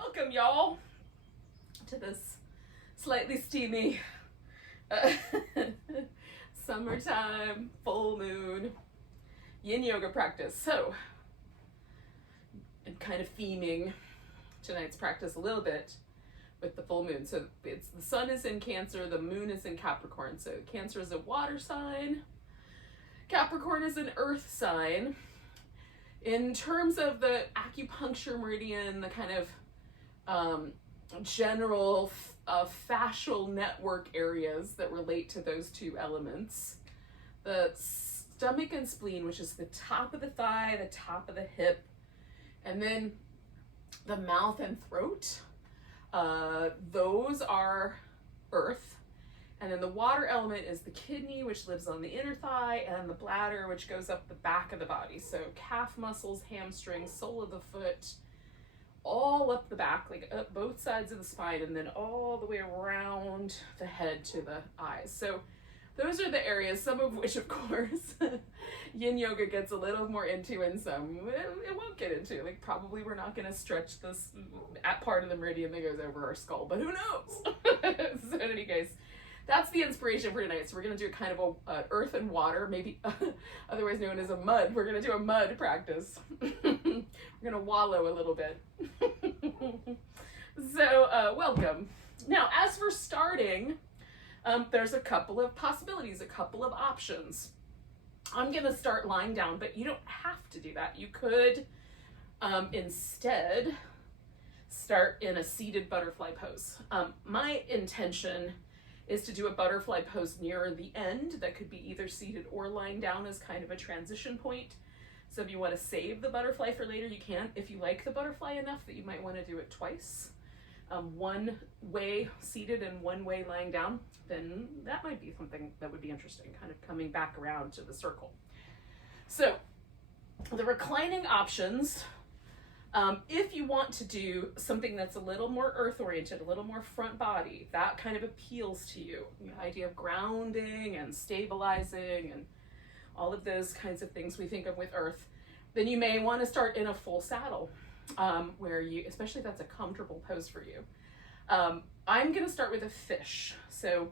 Welcome, y'all, to this slightly steamy summertime full moon yin yoga practice. So, I'm kind of theming tonight's practice a little bit with the full moon. So it's the sun is in Cancer, the moon is in Capricorn. So Cancer is a water sign, Capricorn is an earth sign. In terms of the acupuncture meridian, the kind of general fascial network areas that relate to those two elements, the stomach and spleen, which is the top of the thigh, the top of the hip, and then the mouth and throat, those are earth. And then the water element is the kidney, which lives on the inner thigh, and the bladder, which goes up the back of the body. So calf muscles, hamstrings, sole of the foot, all up the back, like up both sides of the spine, and then all the way around the head to the eyes. So those are the areas, some of which, of course, yin yoga gets a little more into, and some it won't get into. Like, probably we're not going to stretch this at part of the meridian that goes over our skull, but who knows? So in any case, that's the inspiration for tonight. So we're going to do kind of a earth and water, maybe otherwise known as a mud. We're going to do a mud practice. We're going to wallow a little bit. So welcome. Now, as for starting, there's a couple of possibilities, a couple of options. I'm going to start lying down, but you don't have to do that. You could instead start in a seated butterfly pose. My intention is to do a butterfly pose near the end that could be either seated or lying down as kind of a transition point. So if you want to save the butterfly for later, you can. If you like the butterfly enough that you might want to do it twice, one way seated and one way lying down, then that might be something that would be interesting, kind of coming back around to the circle. So the reclining options, if you want to do something that's a little more earth-oriented, a little more front body, that kind of appeals to you. The idea of grounding and stabilizing and all of those kinds of things we think of with earth, then you may want to start in a full saddle, where you, especially if that's a comfortable pose for you. I'm going to start with a fish. So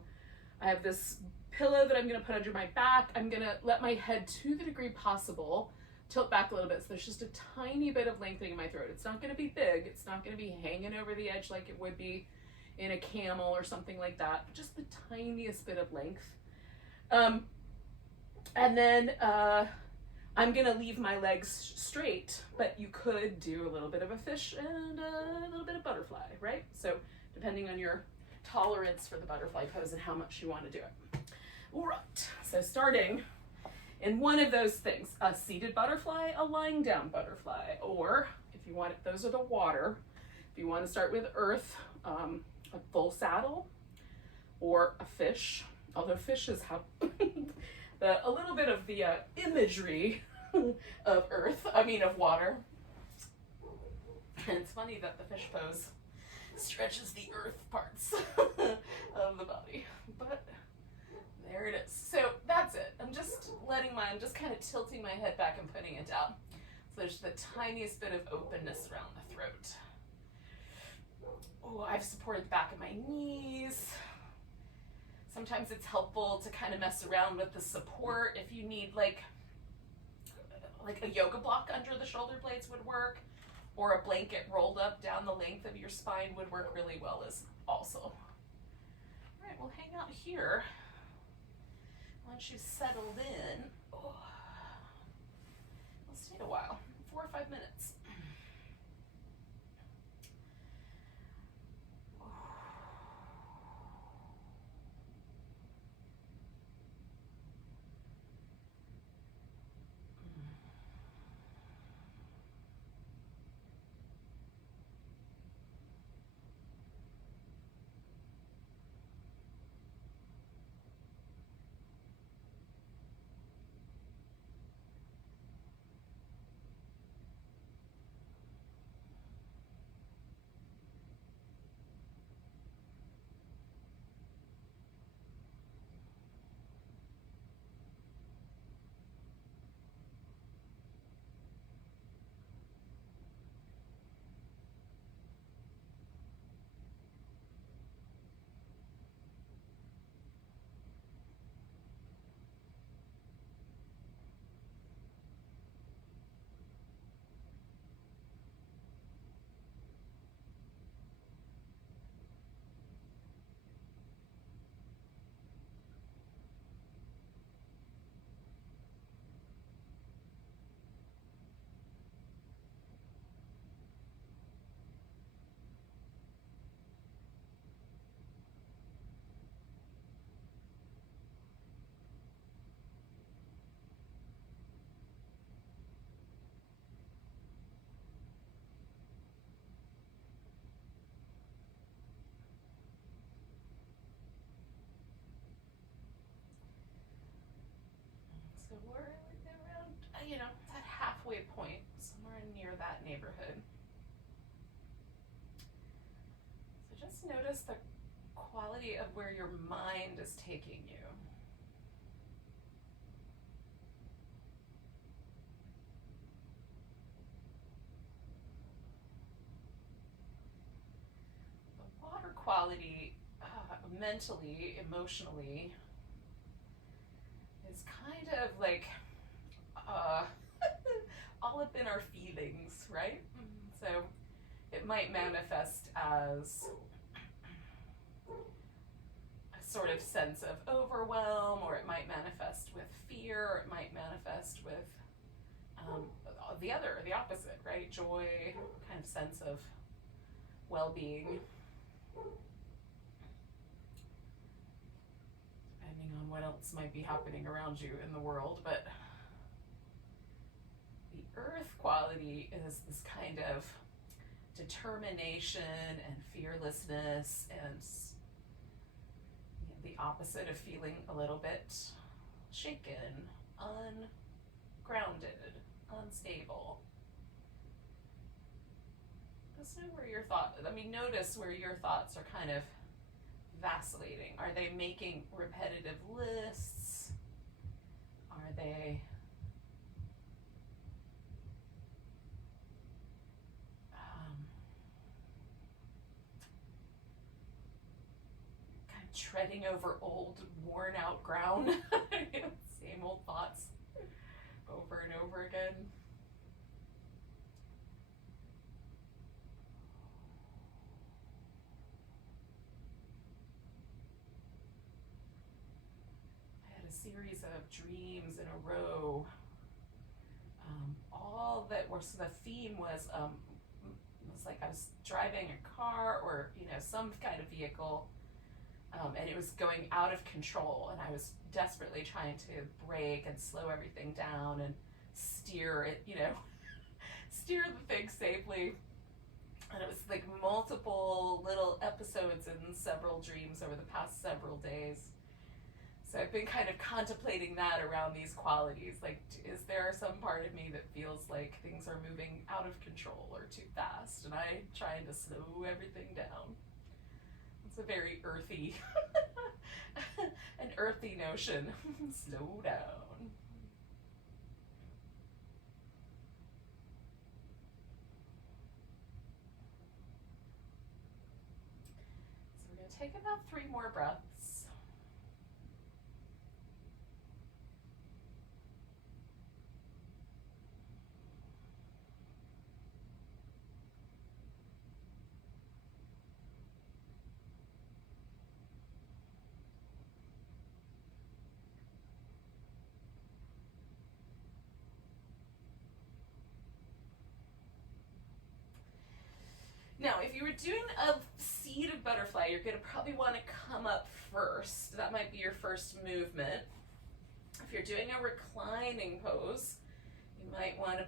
I have this pillow that I'm going to put under my back. I'm going to let my head, to the degree possible, tilt back a little bit, so there's just a tiny bit of lengthening in my throat. It's not going to be big. It's not going to be hanging over the edge like it would be in a camel or something like that. Just the tiniest bit of length. And then I'm going to leave my legs straight, but you could do a little bit of a fish and a little bit of butterfly, right? So depending on your tolerance for the butterfly pose and how much you want to do it. All right, so starting in one of those things, a seated butterfly, a lying down butterfly, or if you want it, those are the water. If you want to start with earth, a full saddle, or a fish, although fishes have a little bit of the imagery of of water. And it's funny that the fish pose stretches the earth parts of the body, but there it is. So that's it. I'm just kind of tilting my head back and putting it down. So there's the tiniest bit of openness around the throat. Oh, I've supported the back of my knees. Sometimes it's helpful to kind of mess around with the support. If you need like a yoga block under the shoulder blades would work, or a blanket rolled up down the length of your spine would work really well as also. All right, we'll hang out here. Once you've settled in, we'll stay a while, 4 or 5 minutes. Just notice the quality of where your mind is taking you. The water quality, mentally, emotionally, is kind of like all up in our feelings, right? So it might manifest as a sort of sense of overwhelm, or it might manifest with fear, or it might manifest with the opposite, right? Joy, kind of sense of well-being, depending on what else might be happening around you in the world. But the earth quality is this kind of determination and fearlessness, and the opposite of feeling a little bit shaken, ungrounded, unstable. Just know where your notice where your thoughts are kind of vacillating. Are they making repetitive lists? Are they kind of treading over old, worn out ground? Same old thoughts over and over again. Series of dreams in a row, all that were, so the theme was like I was driving a car or some kind of vehicle, and it was going out of control, and I was desperately trying to brake and slow everything down and steer it, steer the thing safely. And it was like multiple little episodes in several dreams over the past several days. So I've been kind of contemplating that around these qualities. Like, is there some part of me that feels like things are moving out of control or too fast, and I'm trying to slow everything down? It's a very earthy, an earthy notion. Slow down. So we're going to take about 3 more breaths. Now, if you were doing a seated butterfly, you're going to probably want to come up first. That might be your first movement. If you're doing a reclining pose, you might want to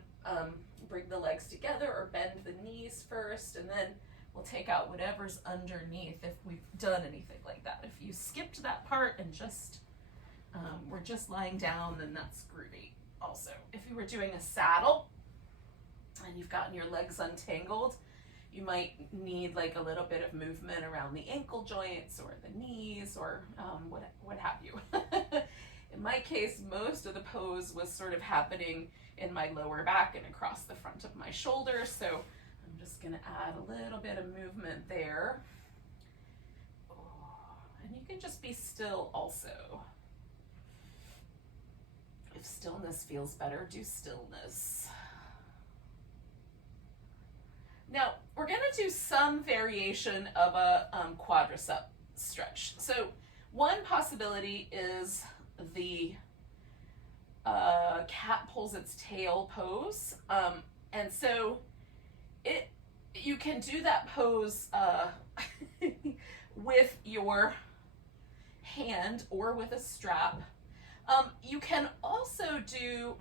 bring the legs together or bend the knees first, and then we'll take out whatever's underneath if we've done anything like that. If you skipped that part and just we're just lying down, then that's groovy also. If you were doing a saddle and you've gotten your legs untangled, you might need like a little bit of movement around the ankle joints or the knees or what have you. In my case, most of the pose was sort of happening in my lower back and across the front of my shoulders, so I'm just going to add a little bit of movement there. And you can just be still also. If stillness feels better, do stillness. Now, we're going to do some variation of a quadricep stretch. So one possibility is the cat pulls its tail pose. And so you can do that pose with your hand or with a strap. You can also do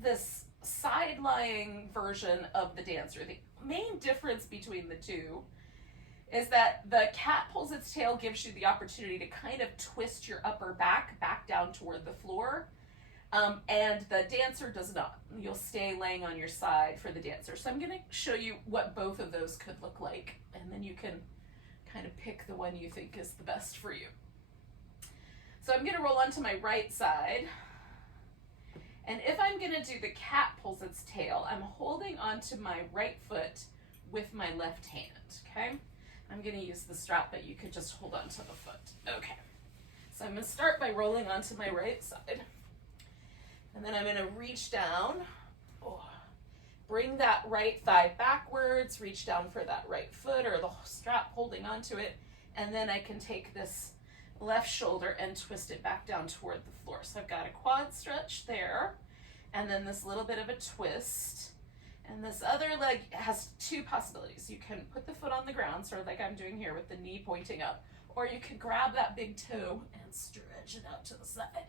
this side-lying version of the dancer. The main difference between the two is that the cat pulls its tail gives you the opportunity to kind of twist your upper back down toward the floor, and the dancer does not. You'll stay laying on your side for the dancer. So I'm going to show you what both of those could look like, and then you can kind of pick the one you think is the best for you. So I'm going to roll onto my right side. And if I'm going to do the cat pulls its tail, I'm holding onto my right foot with my left hand, okay? I'm going to use the strap, but you could just hold onto the foot. Okay. So I'm going to start by rolling onto my right side. And then I'm going to reach down. Bring that right thigh backwards, reach down for that right foot or the strap holding onto it. And then I can take this left shoulder and twist it back down toward the floor. So I've got a quad stretch there, and then this little bit of a twist. And this other leg has two possibilities. You can put the foot on the ground, sort of like I'm doing here with the knee pointing up, or you can grab that big toe and stretch it out to the side.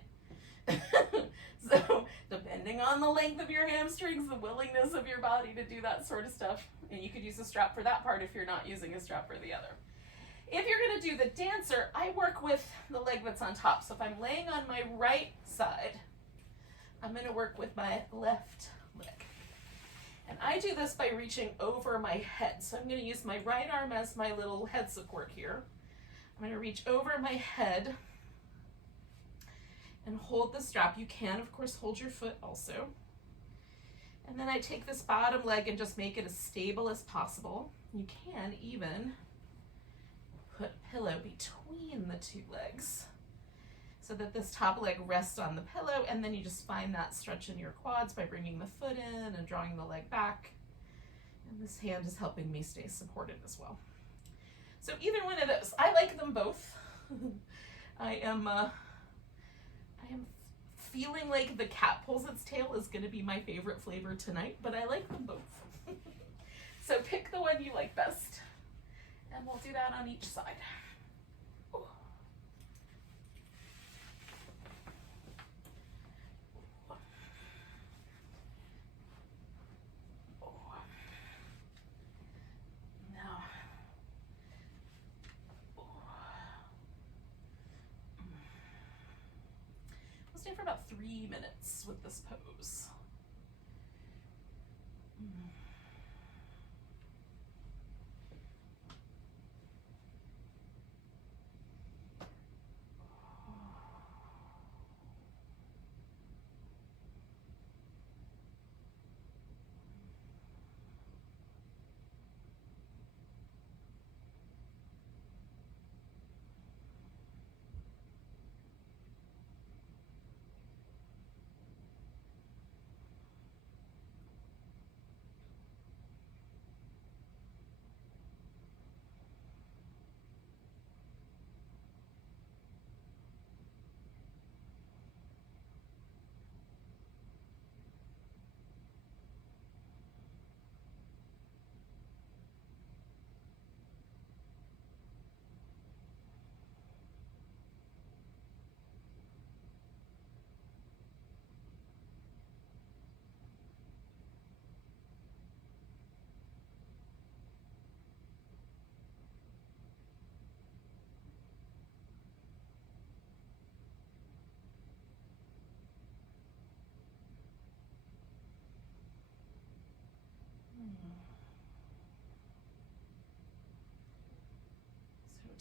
So depending on the length of your hamstrings, the willingness of your body to do that sort of stuff, and you could use a strap for that part if you're not using a strap for the other. If you're going to do the dancer, I work with the leg that's on top. So if I'm laying on my right side, I'm going to work with my left leg. And I do this by reaching over my head. So I'm going to use my right arm as my little head support here. I'm going to reach over my head and hold the strap. You can, of course, hold your foot also. And then I take this bottom leg and just make it as stable as possible. You can even put a pillow between the two legs so that this top leg rests on the pillow, and then you just find that stretch in your quads by bringing the foot in and drawing the leg back. And this hand is helping me stay supported as well. So either one of those, I like them both. I am feeling like the cat pulls its tail is going to be my favorite flavor tonight, but I like them both. So pick the one you like best, and we'll do that on each side. Stay for about 3 minutes with this pose.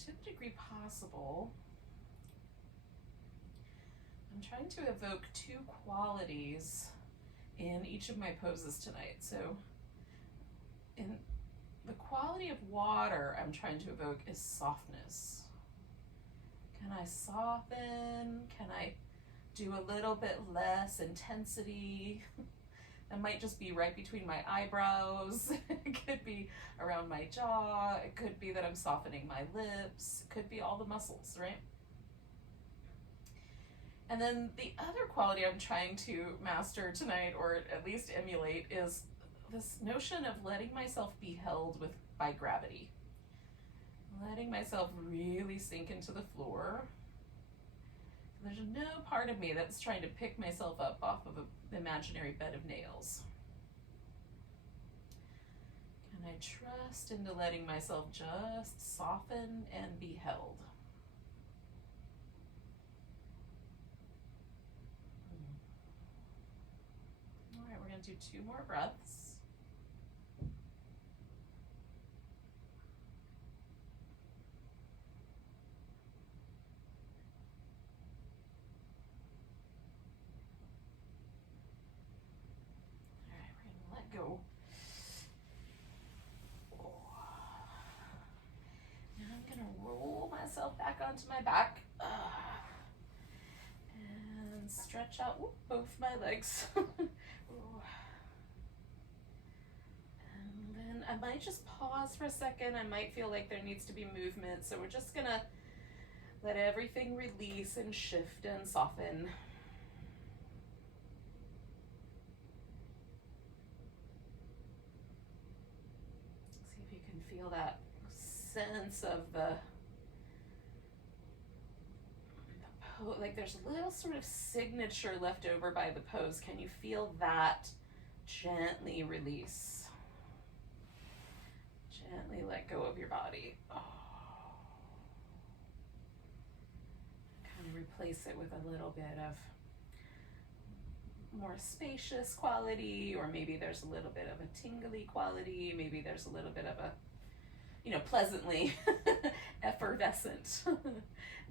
So to the degree possible, I'm trying to evoke two qualities in each of my poses tonight. So in the quality of water I'm trying to evoke is softness. Can I soften? Can I do a little bit less intensity? That might just be right between my eyebrows. It could be around my jaw. It could be that I'm softening my lips. It could be all the muscles, right? And then the other quality I'm trying to master tonight, or at least emulate, is this notion of letting myself be held by gravity. Letting myself really sink into the floor. There's no part of me that's trying to pick myself up off of an imaginary bed of nails. Can I trust into letting myself just soften and be held? All right, we're going to do 2 more breaths. myself back onto my back. And stretch out both my legs. And then I might just pause for a second. I might feel like there needs to be movement. So we're just gonna let everything release and shift and soften. See if you can feel that sense of the pose. Like there's a little sort of signature left over by the pose. Can you feel that? Gently release. Gently let go of your body. Kind of replace it with a little bit of more spacious quality, or maybe there's a little bit of a tingly quality. Maybe there's a little bit of a, pleasantly effervescent.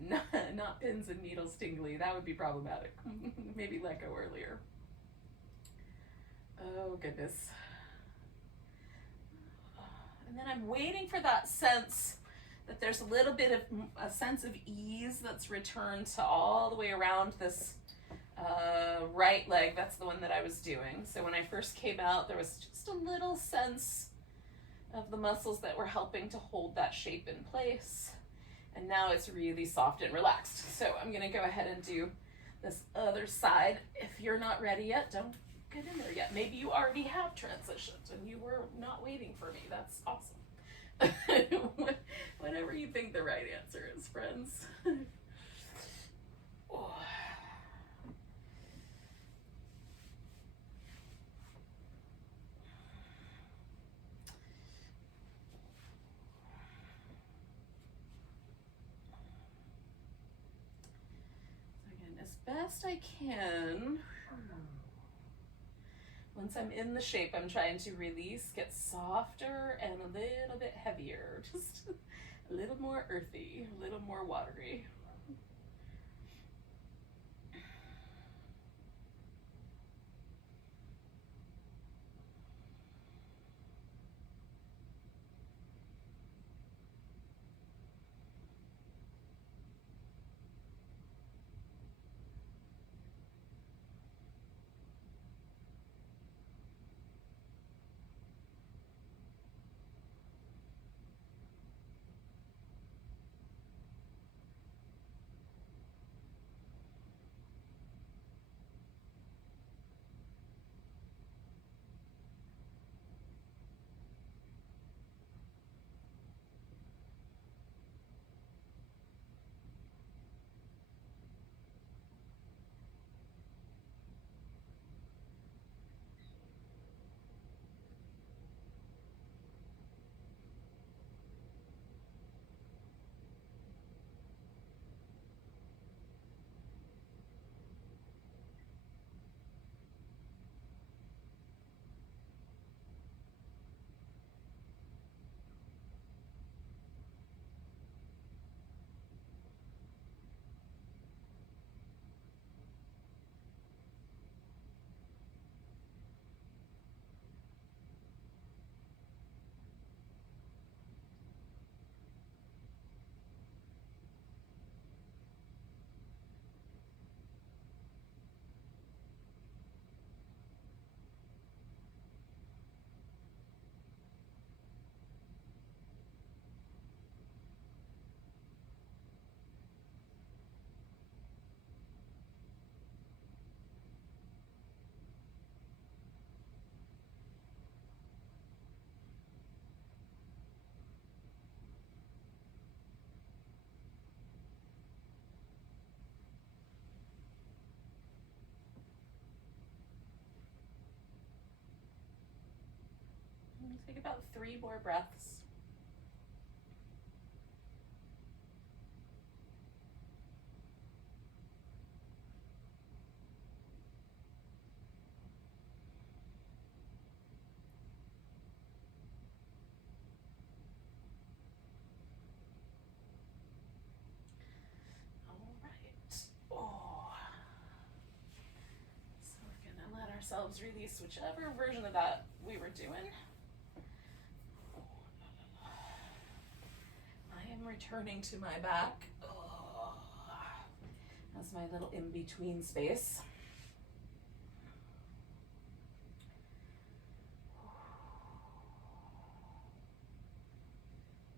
Not pins and needles tingly. That would be problematic. Maybe let go earlier. Oh, goodness. And then I'm waiting for that sense that there's a little bit of a sense of ease that's returned to all the way around this right leg. That's the one that I was doing. So when I first came out, there was just a little sense of the muscles that were helping to hold that shape in place. And now it's really soft and relaxed. So I'm going to go ahead and do this other side. If you're not ready yet, don't get in there yet. Maybe you already have transitioned and you were not waiting for me. That's awesome. Whatever you think the right answer is, friends. Oh. As best I can, once I'm in the shape, I'm trying to release, get softer and a little bit heavier, just a little more earthy, a little more watery. Take about 3 more breaths. All right. Oh. So we're going to let ourselves release whichever version of that we were doing. I am I'm returning to my back. Oh, that's my little in-between space.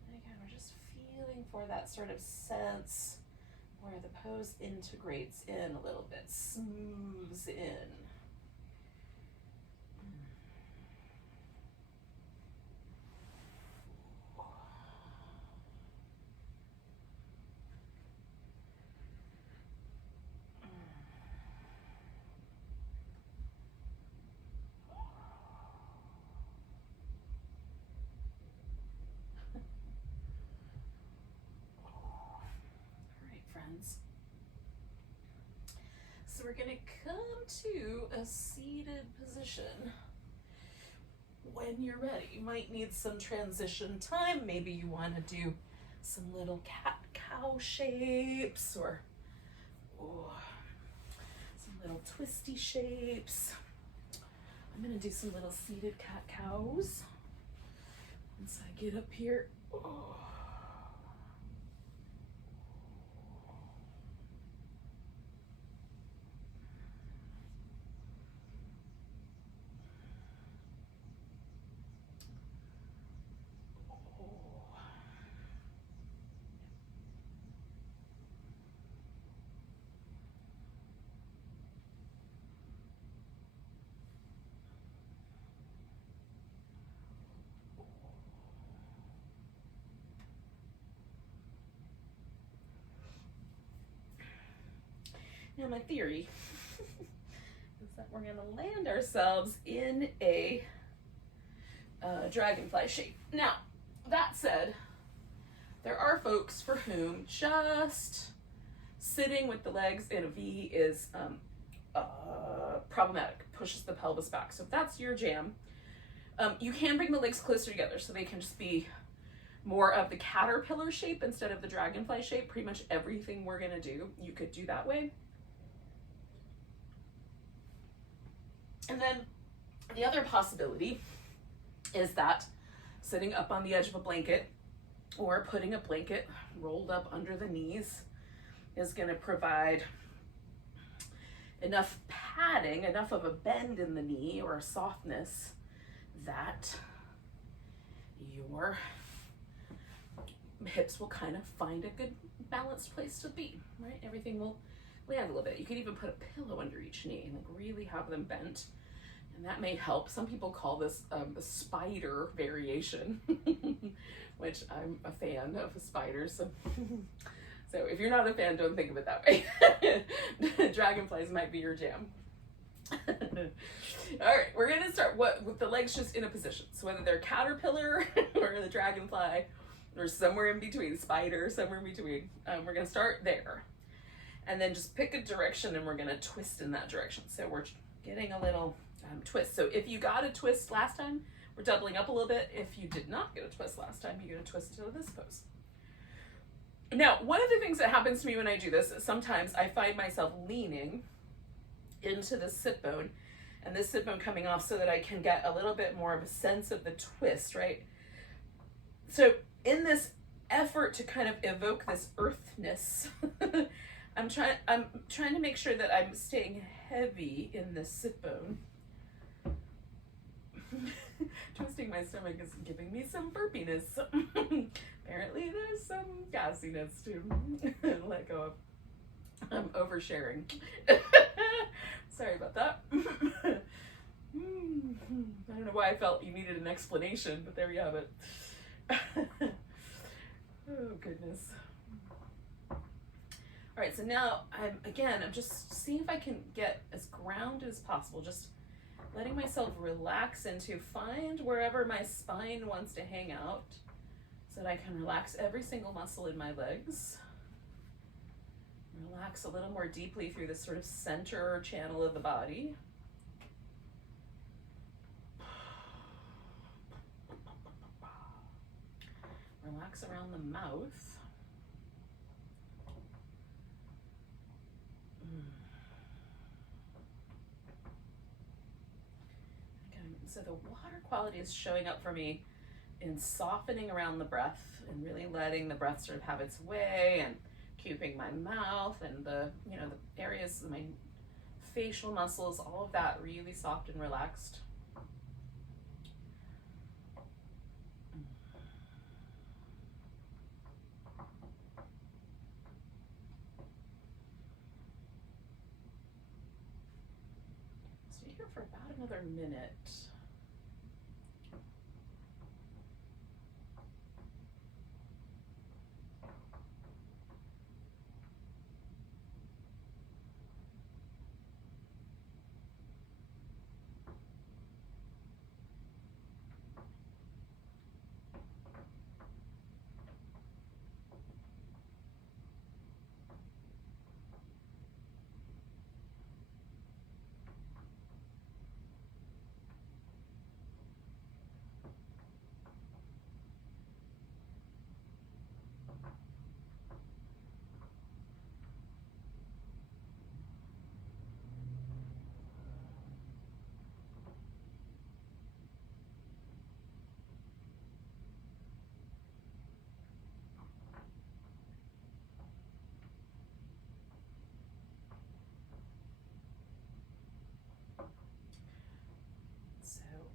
And again, we're just feeling for that sort of sense where the pose integrates in a little bit, smooths in. Friends. So we're going to come to a seated position. When you're ready, you might need some transition time. Maybe you want to do some little cat-cow shapes or some little twisty shapes. I'm going to do some little seated cat-cows once I get up here. Oh. Now my theory is that we're going to land ourselves in a dragonfly shape. Now, that said, there are folks for whom just sitting with the legs in a V is problematic, pushes the pelvis back. So if that's your jam, you can bring the legs closer together so they can just be more of the caterpillar shape instead of the dragonfly shape. Pretty much everything we're gonna do, you could do that way. And then the other possibility is that sitting up on the edge of a blanket or putting a blanket rolled up under the knees is gonna provide enough padding, enough of a bend in the knee or a softness that your hips will kind of find a good balanced place to be, right? Everything will land a little bit. You could even put a pillow under each knee and like really have them bent, and that may help. Some people call this the spider variation, which I'm a fan of spiders. So if you're not a fan, don't think of it that way. Dragonflies might be your jam. All right, we're gonna start with the legs just in a position. So whether they're caterpillar or the dragonfly, or somewhere in between, spider, somewhere in between, we're gonna start there. And then just pick a direction and we're gonna twist in that direction. So we're getting a little twist. So if you got a twist last time, we're doubling up a little bit. If you did not get a twist last time, you get a twist into this pose. Now, one of the things that happens to me when I do this is sometimes I find myself leaning into the sit bone and this sit bone coming off so that I can get a little bit more of a sense of the twist, right? So in this effort to kind of evoke this earthness, I'm trying to make sure that I'm staying heavy in this sit bone. Twisting my stomach is giving me some burpiness. Apparently there's some gassiness to let go of. I'm oversharing. Sorry about that. I don't know why I felt you needed an explanation, but there you have it. Oh goodness. All right, so now I'm just seeing if I can get as grounded as possible, just letting myself relax into find wherever my spine wants to hang out so that I can relax every single muscle in my legs. Relax a little more deeply through this sort of center channel of the body. Relax around the mouth. Okay, so the water quality is showing up for me in softening around the breath and really letting the breath sort of have its way, and keeping my mouth and the areas of my facial muscles, all of that really soft and relaxed. Stay here for about another minute.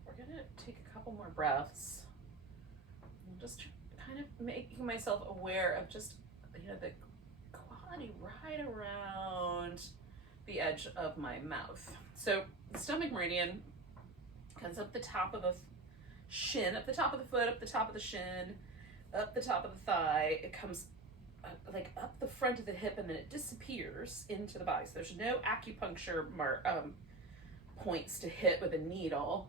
We're gonna take a couple more breaths. I'm just kind of making myself aware of just, the quality right around the edge of my mouth. So the stomach meridian comes up the top of the shin, up the top of the foot, up the top of the shin, up the top of the thigh. It comes like up the front of the hip, and then it disappears into the body. So there's no acupuncture points to hit with a needle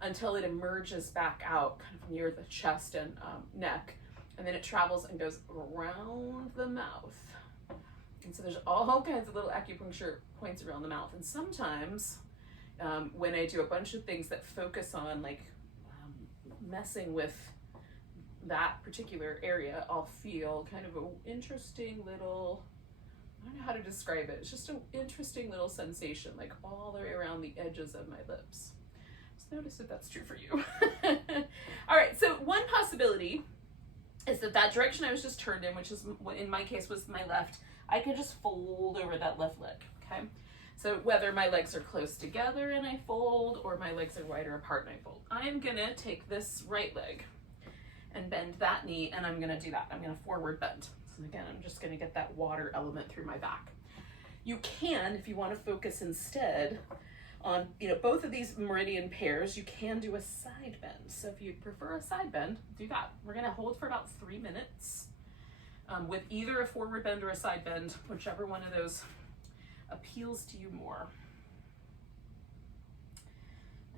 until it emerges back out kind of near the chest and neck, and then it travels and goes around the mouth. And so there's all kinds of little acupuncture points around the mouth. And sometimes when I do a bunch of things that focus on messing with that particular area, I'll feel kind of an interesting little, I don't know how to describe it. It's just an interesting little sensation, like all the way around the edges of my lips. Just notice if that's true for you. All right, so one possibility is that direction I was just turned in, which is in my case was my left, I can just fold over that left leg, okay? So whether my legs are close together and I fold, or my legs are wider apart and I fold, I'm gonna take this right leg and bend that knee, and I'm gonna do that. I'm gonna forward bend. So again, I'm just gonna get that water element through my back. You can, if you wanna focus instead on both of these meridian pairs, you can do a side bend. So if you prefer a side bend, do that. We're gonna hold for about 3 minutes with either a forward bend or a side bend, whichever one of those appeals to you more.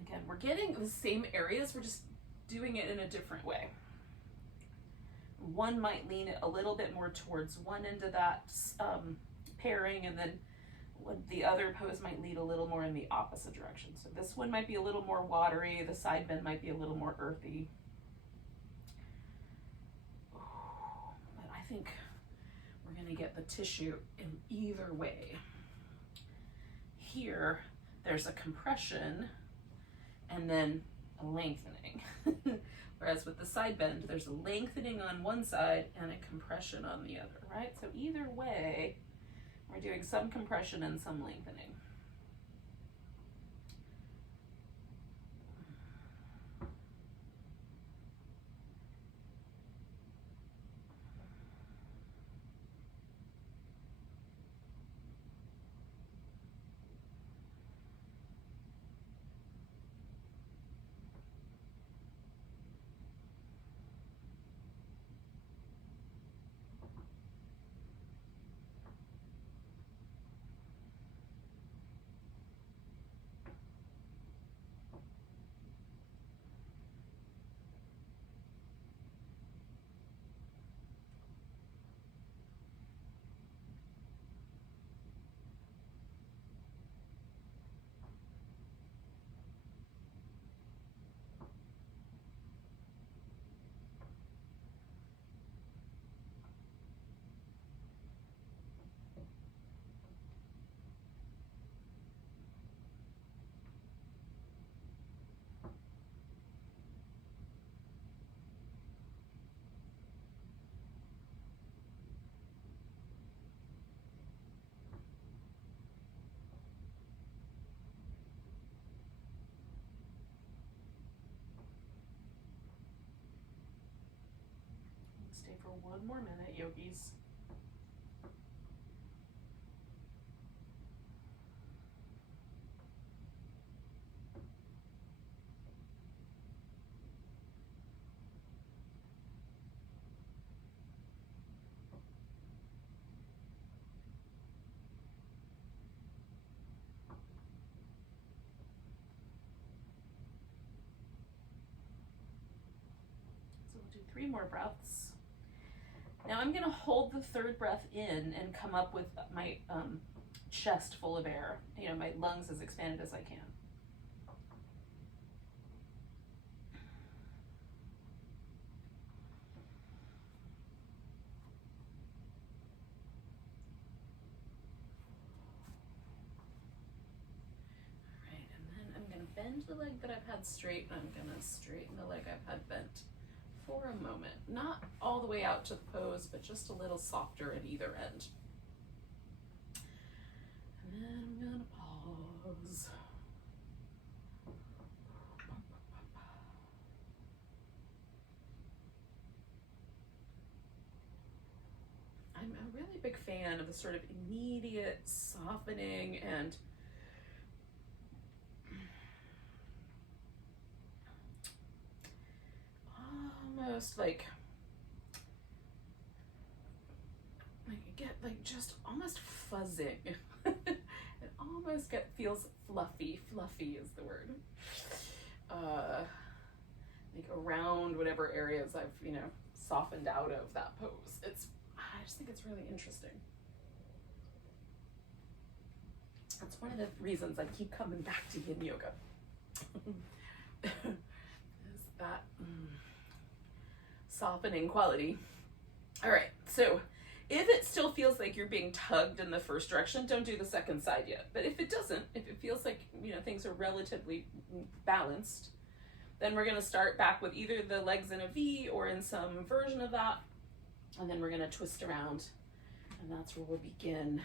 Again, we're getting the same areas, we're just doing it in a different way. One might lean it a little bit more towards one end of that pairing, and then the other pose might lead a little more in the opposite direction. So this one might be a little more watery, the side bend might be a little more earthy. But I think we're gonna get the tissue in either way. Here, there's a compression and then a lengthening. Whereas with the side bend, there's a lengthening on one side and a compression on the other, right? So either way, we're doing some compression and some lengthening. Stay for one more minute, yogis. So we'll do 3 more breaths. Now I'm going to hold the third breath in and come up with my chest full of air. You know, my lungs as expanded as I can. All right, and then I'm going to bend the leg that I've had straight, and I'm going to straighten the leg I've had bent for a moment. Not all the way out to the pose, but just a little softer at either end. And then I'm gonna pause. I'm a really big fan of the sort of immediate softening and almost like you get like just almost fuzzing. It almost feels fluffy. Fluffy is the word. Like around whatever areas I've, you know, softened out of that pose. I just think it's really interesting. That's one of the reasons I keep coming back to yin yoga. Is that softening quality. All right, so if it still feels like you're being tugged in the first direction, don't do the second side yet. But if it doesn't, if it feels like, you know, things are relatively balanced, then we're gonna start back with either the legs in a V or in some version of that. And then we're gonna twist around, and that's where we'll begin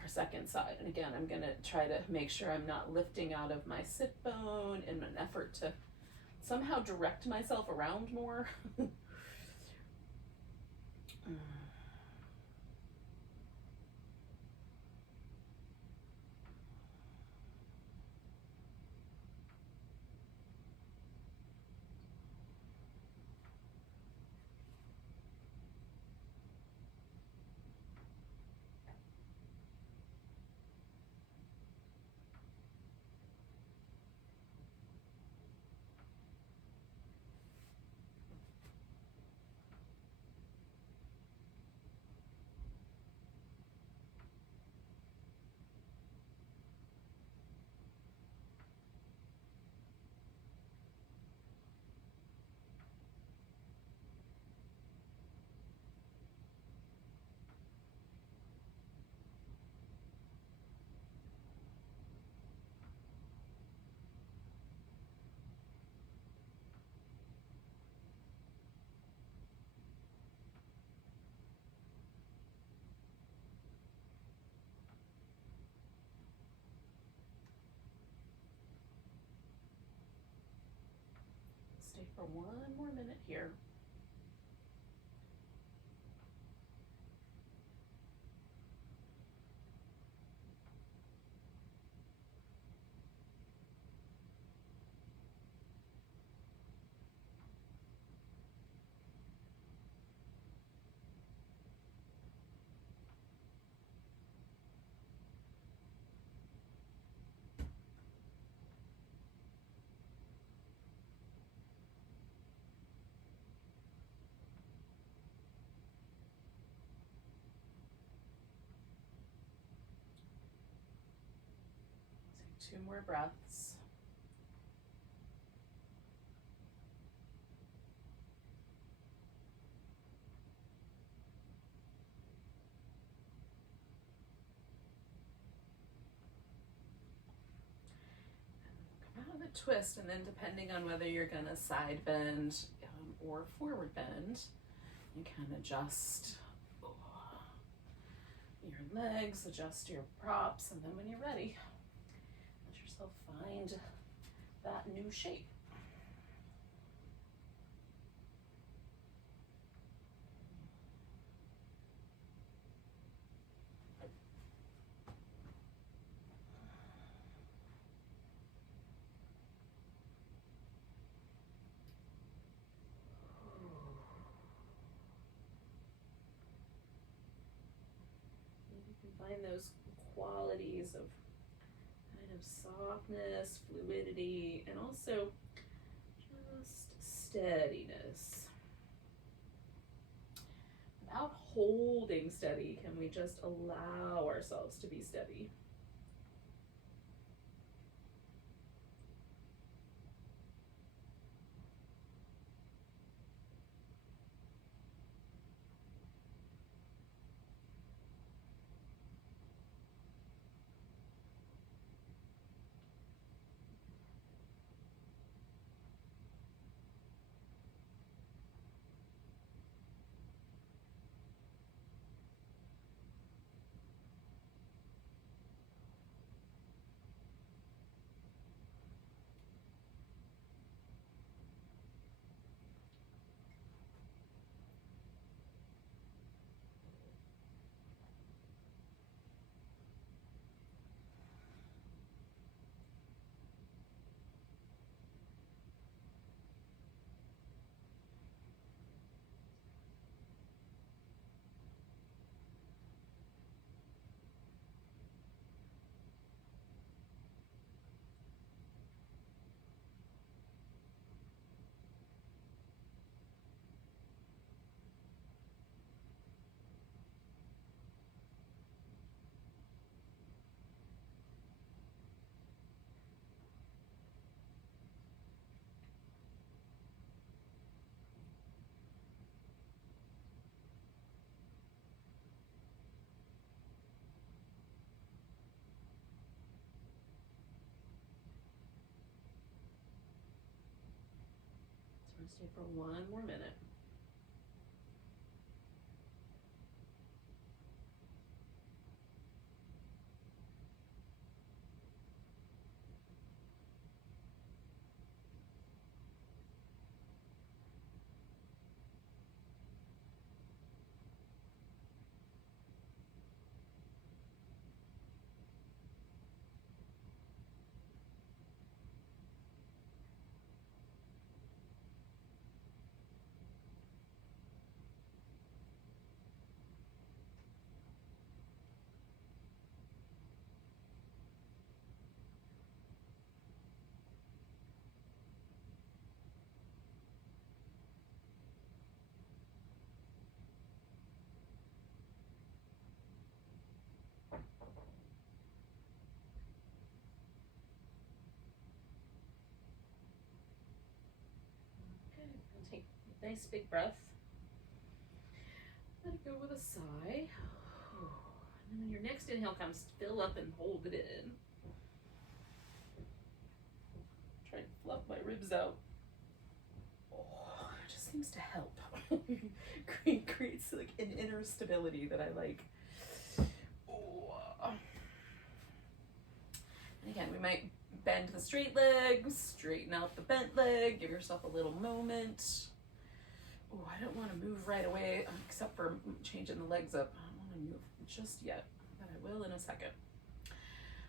our second side. And again, I'm gonna try to make sure I'm not lifting out of my sit bone in an effort to somehow direct myself around more. Stay for one more minute here. Take 2 more breaths. Come out of the twist, and then depending on whether you're gonna side bend or forward bend, you can adjust your legs, adjust your props, and then when you're ready, let yourself find that new shape. You can find those qualities of kind of softness, fluidity, and also just steadiness. Without holding steady, can we just allow ourselves to be steady? So we're going to stay for one more minute. Okay, I'll take a nice big breath. Let it go with a sigh. And when your next inhale comes, fill up and hold it in. Try and fluff my ribs out. Oh, it just seems to help. Creates like an inner stability that I like. Oh. And again, we might bend the straight leg, straighten out the bent leg, give yourself a little moment. Oh, I don't want to move right away, except for changing the legs up. I don't want to move just yet, but I will in a second.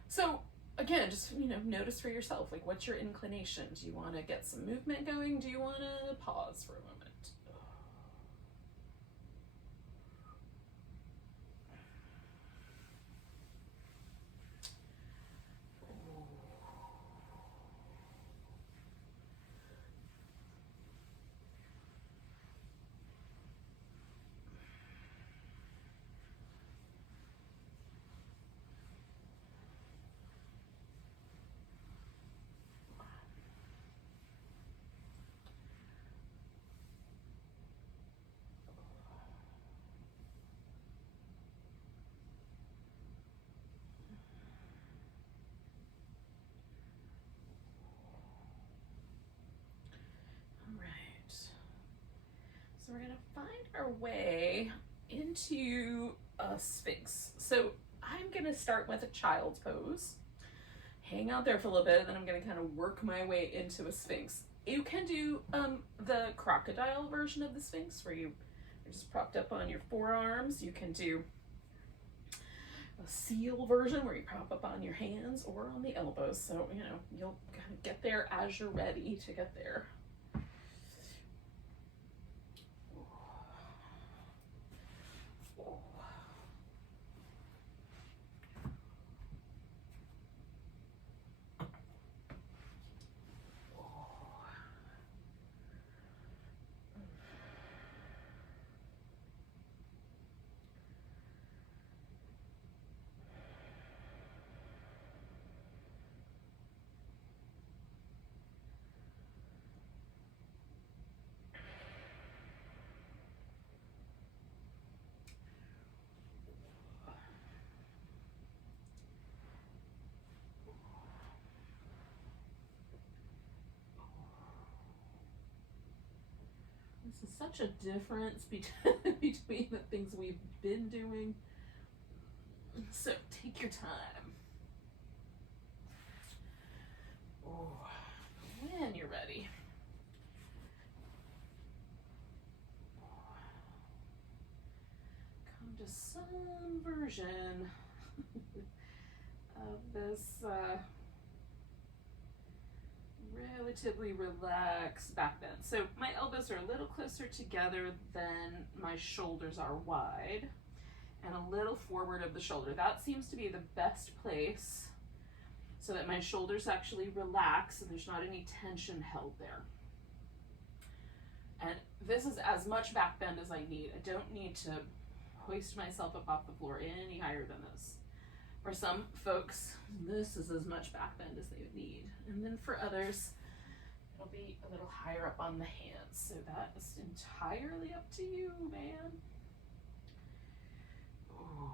So again, just, notice for yourself, like, what's your inclination? Do you want to get some movement going? Do you want to pause for a moment? So we're gonna find our way into a Sphinx. So I'm gonna start with a child's pose, hang out there for a little bit, and then I'm gonna kind of work my way into a Sphinx. You can do the crocodile version of the Sphinx, where you're just propped up on your forearms. You can do a seal version, where you prop up on your hands or on the elbows. So, you'll kind of get there as you're ready to get there. This is such a difference between the things we've been doing. So take your time. Oh, when you're ready. Come to some version of this relatively relaxed back bend. So my elbows are a little closer together than my shoulders are wide, and a little forward of the shoulder. That seems to be the best place so that my shoulders actually relax and there's not any tension held there. And this is as much back bend as I need. I don't need to hoist myself up off the floor any higher than this. For some folks, this is as much back bend as they would need. And then for others, it'll be a little higher up on the hands. So that is entirely up to you, man. Oh.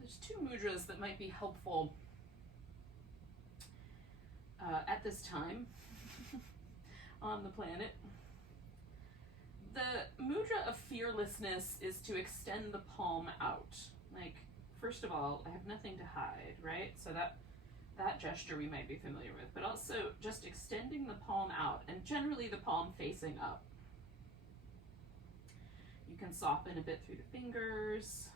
There's two mudras that might be helpful at this time on the planet. The mudra of fearlessness is to extend the palm out. Like, first of all, I have nothing to hide, right? So that gesture we might be familiar with, but also just extending the palm out, and generally the palm facing up. You can soften a bit through the fingers.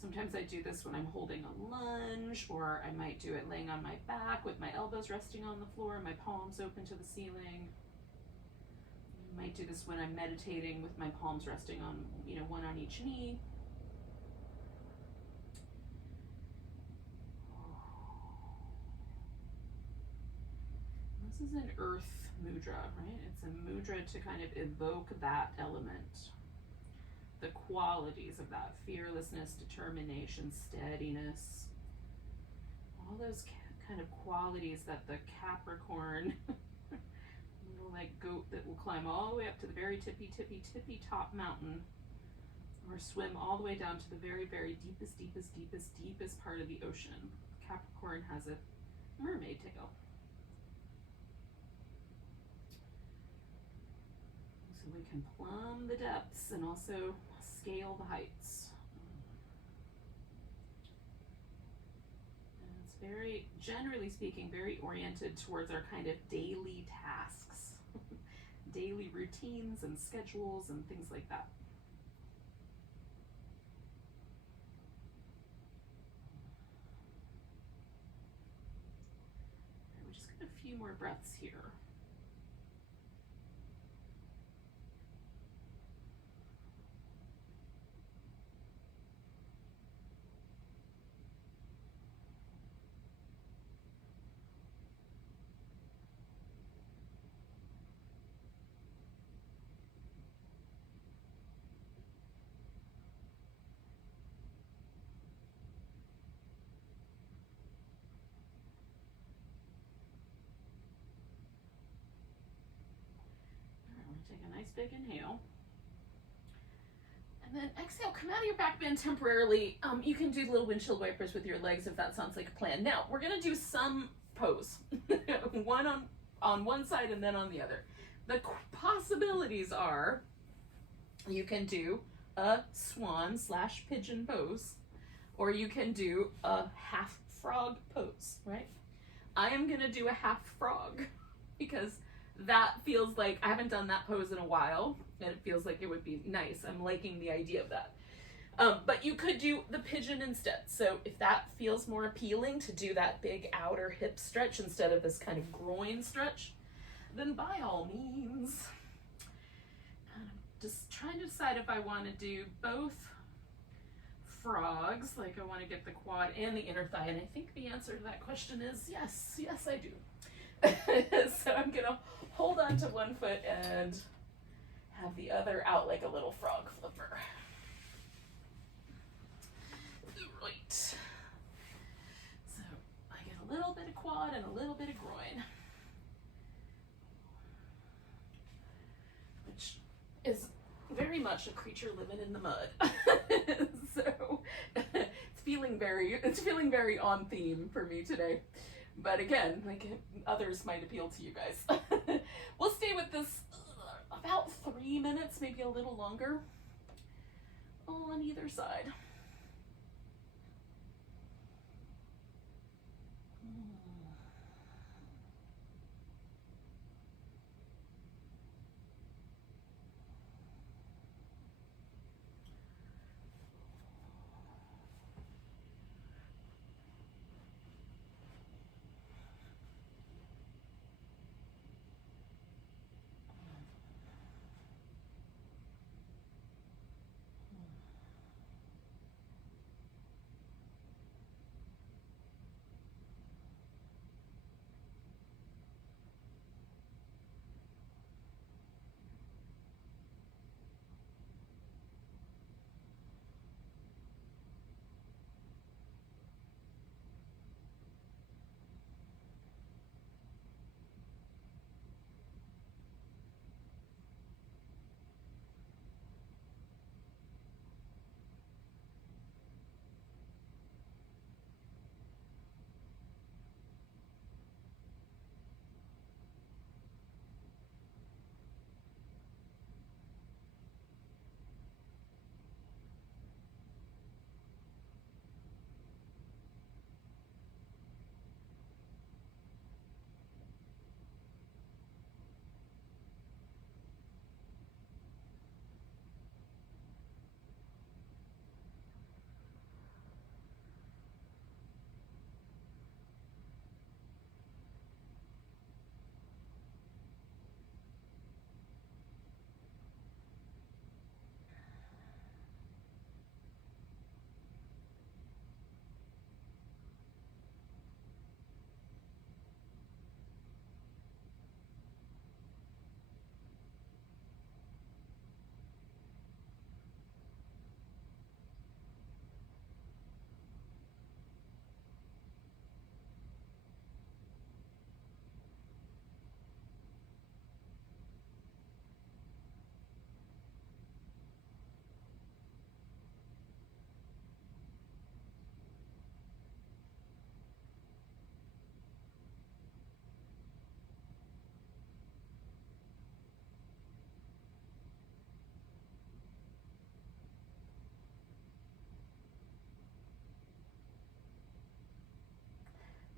Sometimes I do this when I'm holding a lunge, or I might do it laying on my back with my elbows resting on the floor and my palms open to the ceiling. I might do this when I'm meditating with my palms resting on, one on each knee. This is an earth mudra, right? It's a mudra to kind of evoke that element. The qualities of that: fearlessness, determination, steadiness, all those kind of qualities that the Capricorn, little like goat that will climb all the way up to the very tippy top mountain, or swim all the way down to the very, very deepest part of the ocean. Capricorn has a mermaid tail. So we can plumb the depths and also scale the heights. And it's very, generally speaking, very oriented towards our kind of daily tasks, daily routines and schedules and things like that. All right, we're just going to a few more breaths here. Take a nice big inhale. And then exhale, come out of your back bend temporarily. You can do little windshield wipers with your legs if that sounds like a plan. Now, we're going to do some pose. One on one side and then on the other. The possibilities are you can do a swan / pigeon pose, or you can do a half frog pose, right? I am going to do a half frog because that feels like, I haven't done that pose in a while, and it feels like it would be nice. I'm liking the idea of that. But you could do the pigeon instead. So if that feels more appealing to do that big outer hip stretch instead of this kind of groin stretch, then by all means. And I'm just trying to decide if I want to do both frogs, like I want to get the quad and the inner thigh, and I think the answer to that question is yes, yes I do. So I'm gonna hold on to one foot and have the other out like a little frog flipper. Right. So I get a little bit of quad and a little bit of groin, which is very much a creature living in the mud. So it's feeling very on theme for me today. But again, like others might appeal to you guys. We'll stay with this about 3 minutes, maybe a little longer, on either side.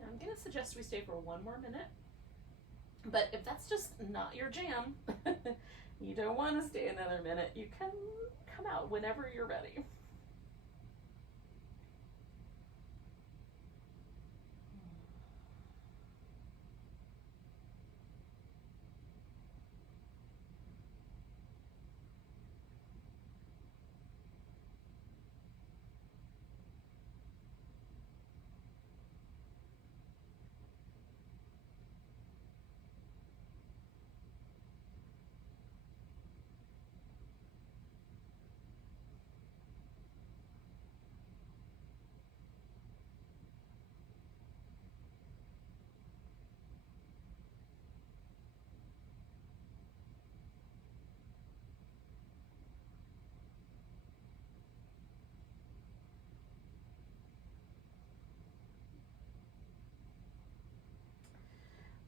Now I'm gonna suggest we stay for 1 more minute, but if that's just not your jam, you don't want to stay another minute, you can come out whenever you're ready.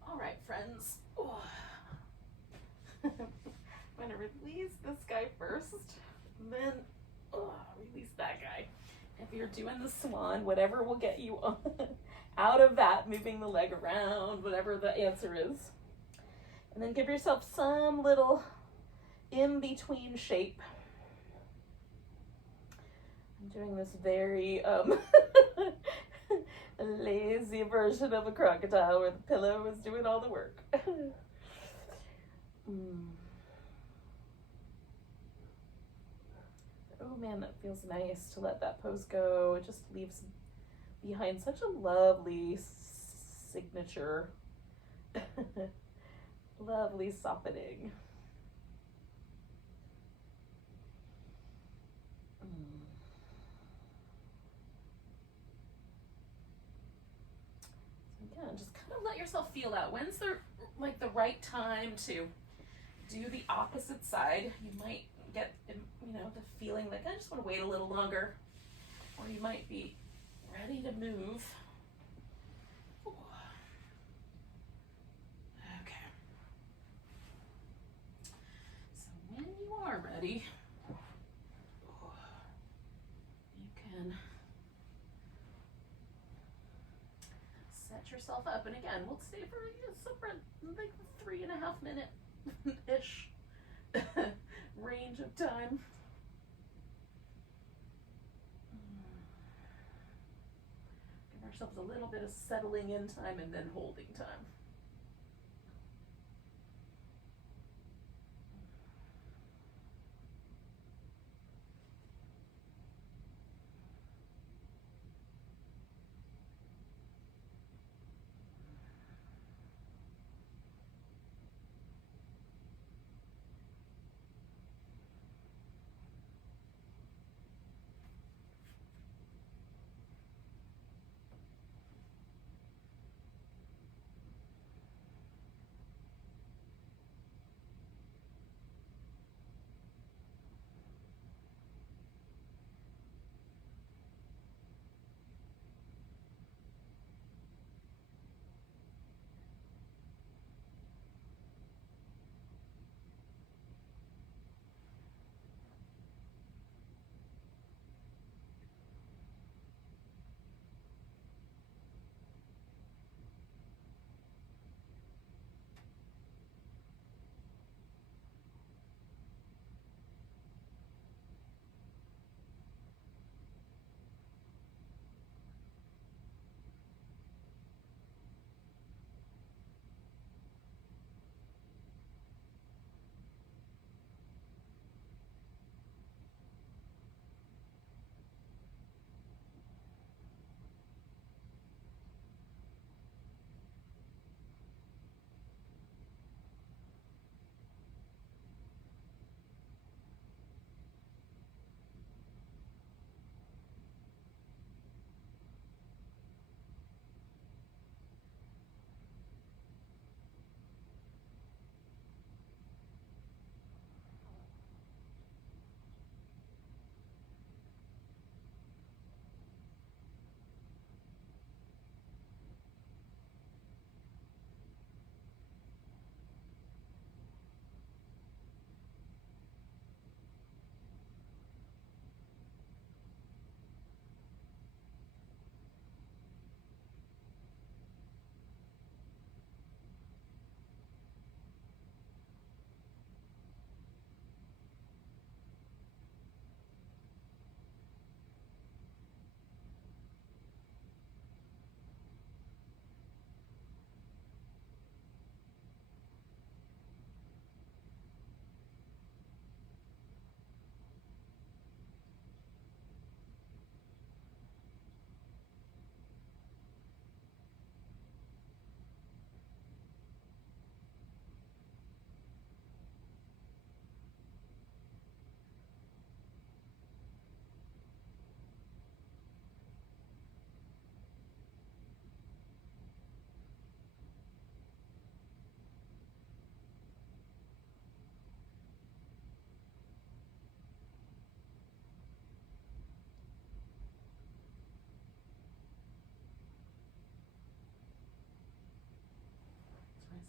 All right, friends. Oh. I'm gonna release this guy first, then release that guy. If you're doing the swan, whatever will get you out of that, moving the leg around, whatever the answer is. And then give yourself some little in-between shape. I'm doing this very lazy version of a crocodile where the pillow is doing all the work. Oh man, Again, it feels nice to let that pose go. It just leaves behind such a lovely signature. Lovely softening. So again, just kind of let yourself feel that. When's the right time to do the opposite side? You might get, the feeling like I just want to wait a little longer, or you might be ready to move. Ooh. Okay. So when you are ready, you can set yourself up, and again, we'll stay for like 3.5 minute ish range of time. Give ourselves a little bit of settling in time and then holding time.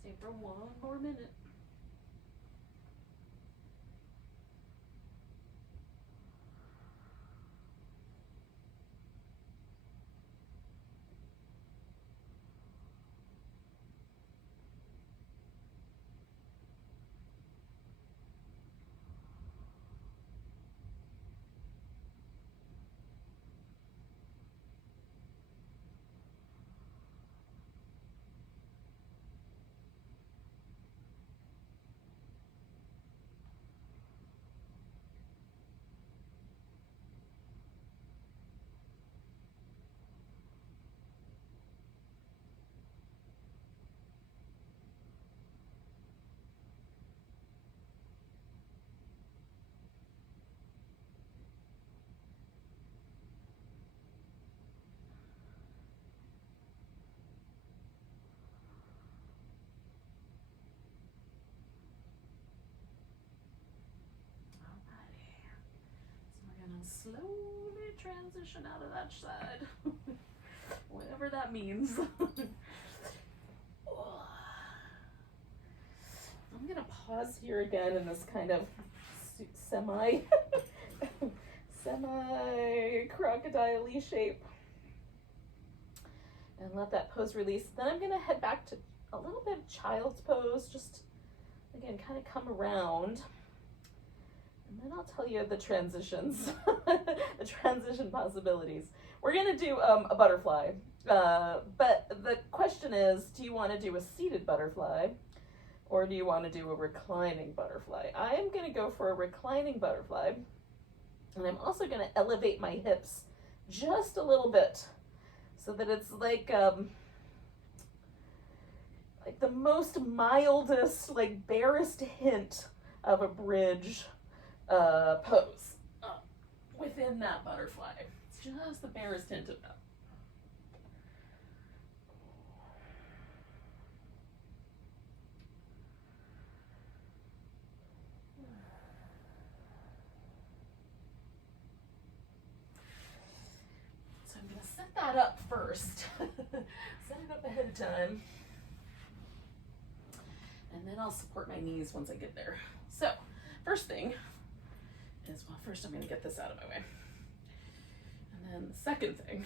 Stay for one more minute. slowly transition out of that side. Whatever that means. I'm gonna pause here again in this kind of semi crocodile-y shape and let that pose release. Then I'm gonna head back to a little bit of child's pose, just again kind of come around, and then I'll tell you the transitions, the transition possibilities. We're gonna do a butterfly, but the question is, do you want to do a seated butterfly or do you want to do a reclining butterfly? I am going to go for a reclining butterfly, and I'm also going to elevate my hips just a little bit so that it's like the most mildest, like barest hint of a bridge pose within that butterfly. It's just the barest hint of that. Set that up first. Set it up ahead of time. And then I'll support my knees once I get there. So, first thing is, well, first I'm going to get this out of my way. And then the second thing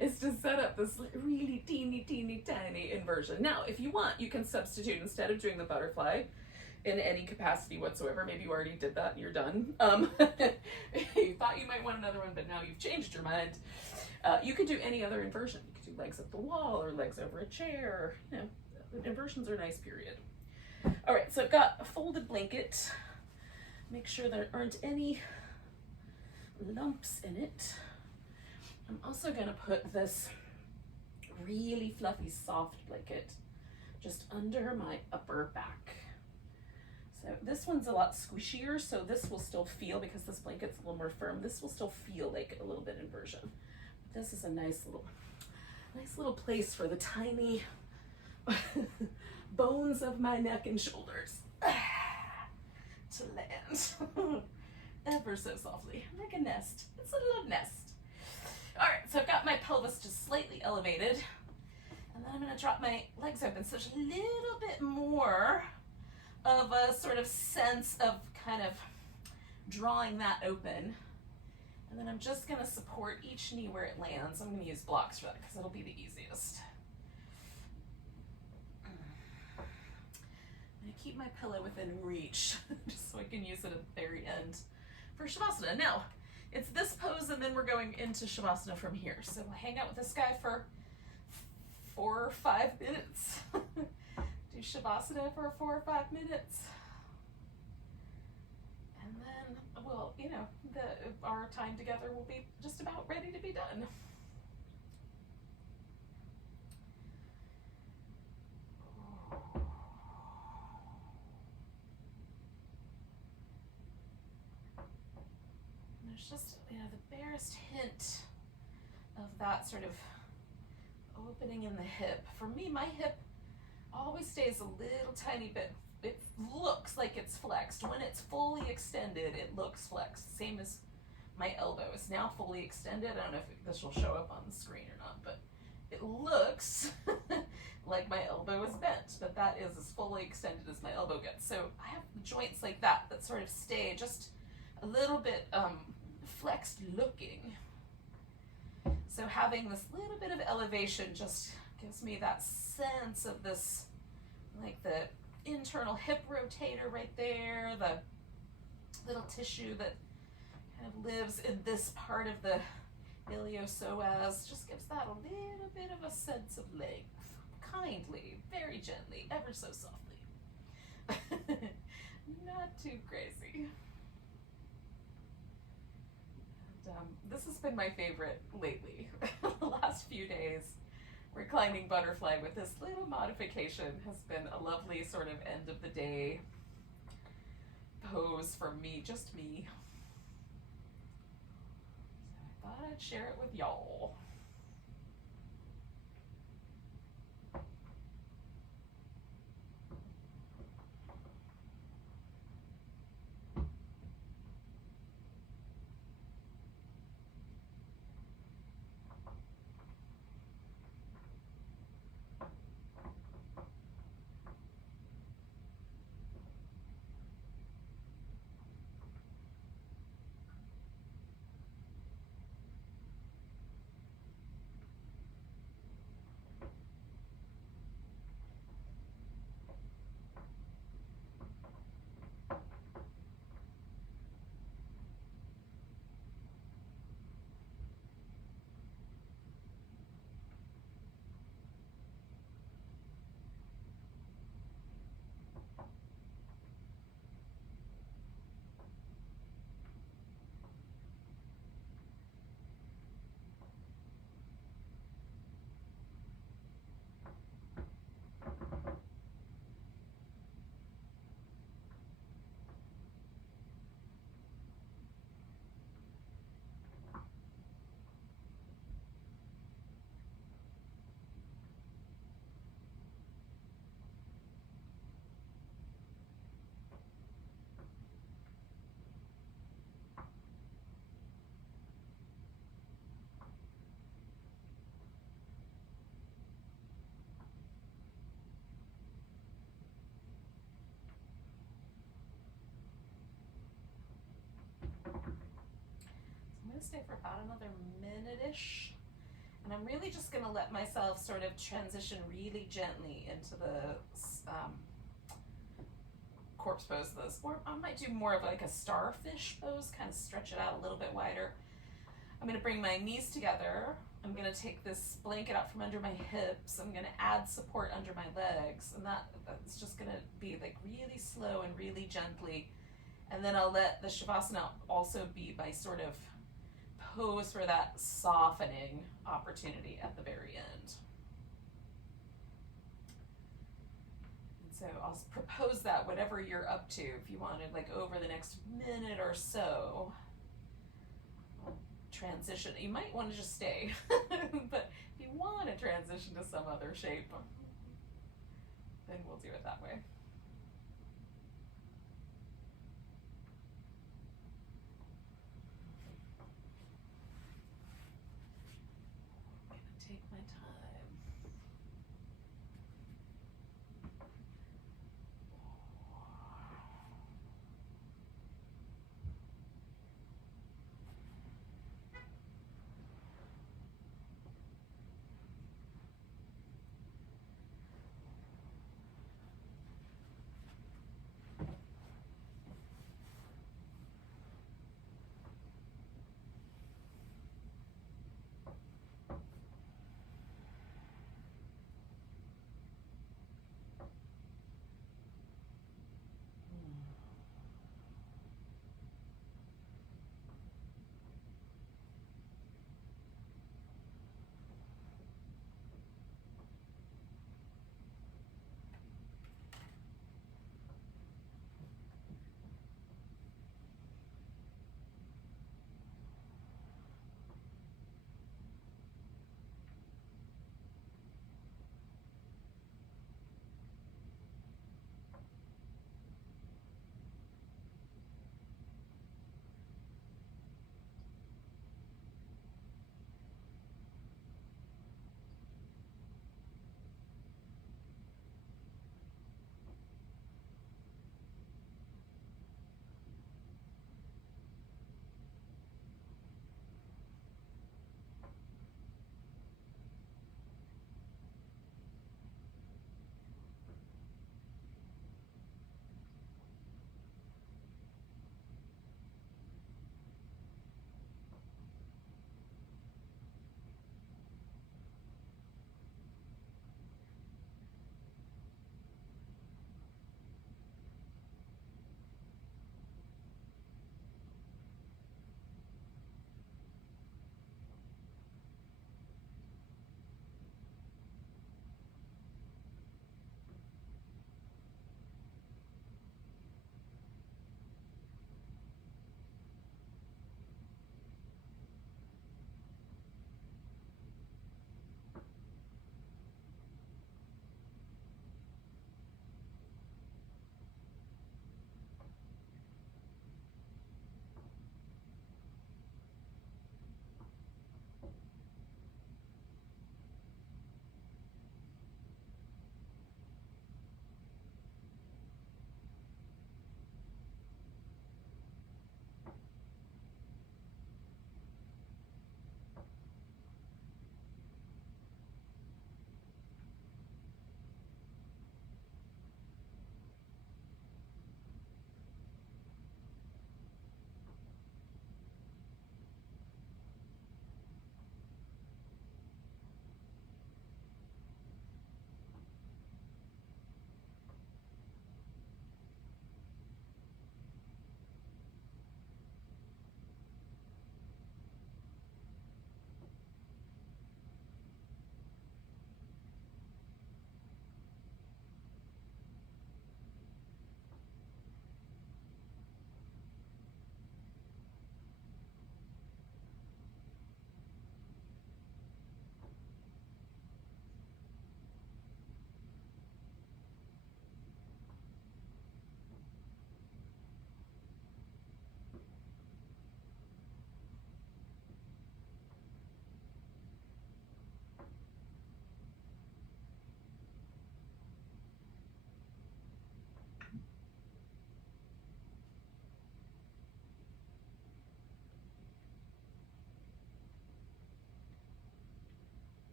is to set up this really teeny tiny inversion. Now, if you want, you can substitute, instead of doing the butterfly in any capacity whatsoever, maybe you already did that and you're done. You thought you might want another one, but now you've changed your mind. You could do any other inversion. You could do legs up the wall or legs over a chair. You know, inversions are nice, period. All right, so I've got a folded blanket. Make sure there aren't any lumps in it. I'm also gonna put this really fluffy, soft blanket just under my upper back. So this one's a lot squishier, so this will still feel, because this blanket's a little more firm, this will still feel like a little bit inversion. But this is a nice little place for the tiny bones of my neck and shoulders to land ever so softly, like a nest. It's a little nest. All right, so I've got my pelvis just slightly elevated, and then I'm gonna drop my legs open, so there's a little bit more of a sort of sense of kind of drawing that open. And then I'm just gonna support each knee where it lands. I'm gonna use blocks for that because it'll be the easiest. I'm gonna keep my pillow within reach just so I can use it at the very end for Shavasana. Now, it's this pose and then we're going into Shavasana from here. So we'll hang out with this guy for 4 or 5 minutes. Do Shavasana for 4 or 5 minutes. And then, well, you know, our time together will be just about ready to be done. There's just, you know, the barest hint of that sort of opening in the hip. For me, my hip always stays a little tiny bit. It looks like it's flexed. When it's fully extended, it looks flexed. Same as my elbow is now fully extended. I don't know if this will show up on the screen or not, but it looks like my elbow is bent, but that is as fully extended as my elbow gets. So I have joints like that that sort of stay just a little bit flexed looking. So having this little bit of elevation just gives me that sense of this, like the internal hip rotator right there, the little tissue that kind of lives in this part of the iliopsoas, just gives that a little bit of a sense of length. Kindly, very gently, ever so softly. Not too crazy. And, this has been my favorite lately. The last few days, reclining butterfly with this little modification has been a lovely sort of end of the day pose for me, just me. So I thought I'd share it with y'all. say for about another minute-ish. And I'm really just going to let myself sort of transition really gently into the corpse pose. Or I might do more of like a starfish pose, kind of stretch it out a little bit wider. I'm going to bring my knees together. I'm going to take this blanket out from under my hips. I'm going to add support under my legs. And that's just going to be like really slow and really gently. And then I'll let the Shavasana also be my sort of pose for that softening opportunity at the very end. And so I'll propose that whatever you're up to, if you wanted, like over the next minute or so, transition. You might want to just stay, but if you want to transition to some other shape, then we'll do it that way. Take my time.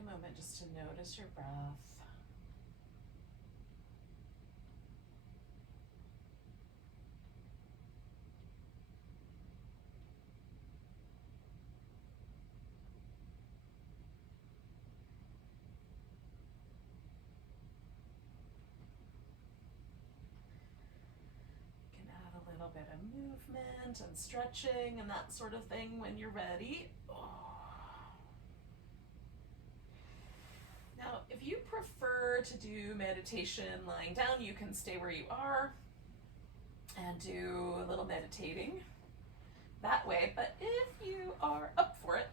a moment just to notice your breath. You can add a little bit of movement and stretching and that sort of thing when you're ready. Now, if you prefer to do meditation lying down, you can stay where you are and do a little meditating that way. But if you are up for it,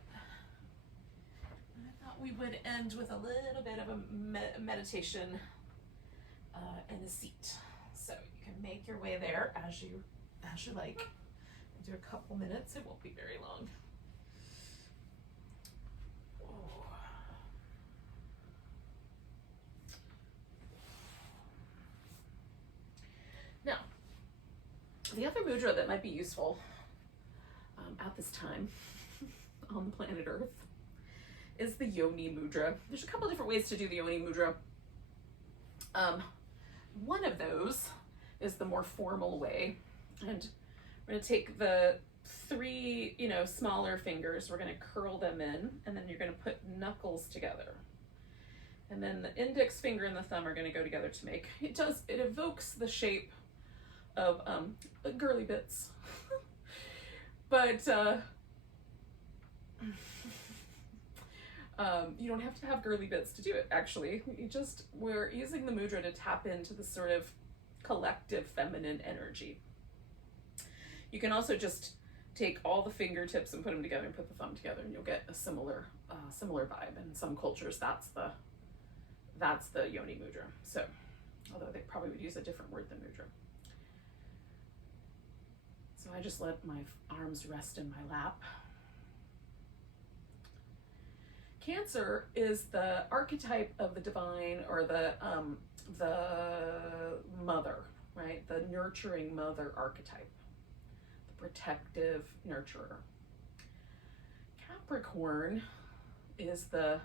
I thought we would end with a little bit of a meditation in a seat. So you can make your way there as you like. Do a couple minutes. It won't be very long. Now, the other mudra that might be useful at this time on the planet Earth is the Yoni mudra. There's a couple different ways to do the Yoni mudra. One of those is the more formal way, and we're going to take the three, smaller fingers, we're going to curl them in, and then you're going to put knuckles together. And then the index finger and the thumb are going to go together to make, it evokes the shape of girly bits. But you don't have to have girly bits to do it, actually. We're using the mudra to tap into the sort of collective feminine energy. You can also just take all the fingertips and put them together and put the thumb together, and you'll get a similar vibe. In some cultures, that's the Yoni mudra. So, although they probably would use a different word than mudra. So I just let my arms rest in my lap. Cancer is the archetype of the divine, or the mother, right? The nurturing mother archetype, the protective nurturer. Capricorn is the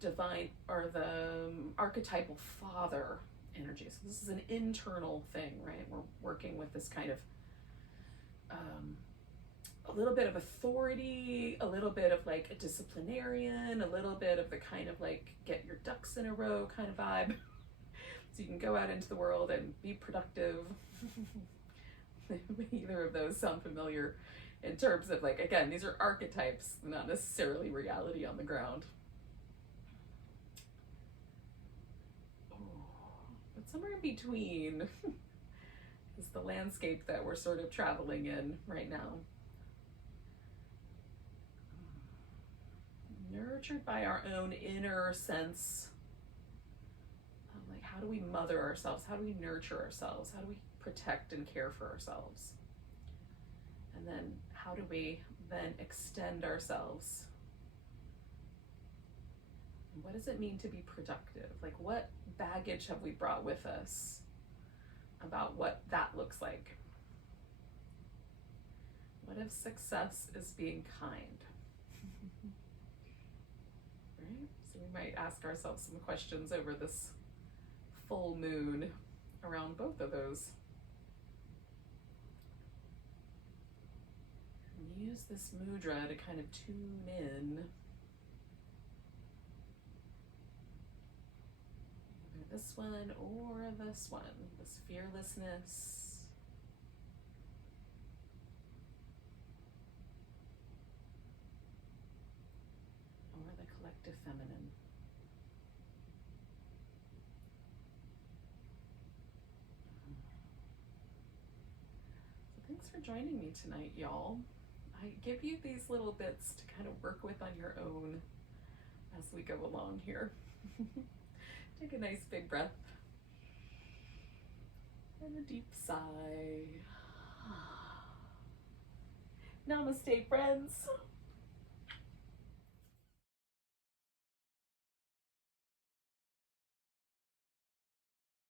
divine, or the archetypal father energy. So this is an internal thing, right? We're working with this kind of a little bit of authority, a little bit of like a disciplinarian, a little bit of the kind of like get your ducks in a row kind of vibe. So you can go out into the world and be productive. Either of those sound familiar in terms of like, again, these are archetypes, not necessarily reality on the ground. But somewhere in between is the landscape that we're sort of traveling in right now. Nurtured by our own inner sense of like, how do we mother ourselves? How do we nurture ourselves? How do we protect and care for ourselves? And then how do we then extend ourselves? What does it mean to be productive? Like, what baggage have we brought with us about what that looks like? What if success is being kind? Right? So we might ask ourselves some questions over this full moon around both of those. And use this mudra to kind of tune in. Either this one or this one, this fearlessness. Or the collective feminine. So thanks for joining me tonight, y'all. I give you these little bits to kind of work with on your own as we go along here. Take a nice big breath and a deep sigh. Namaste, friends.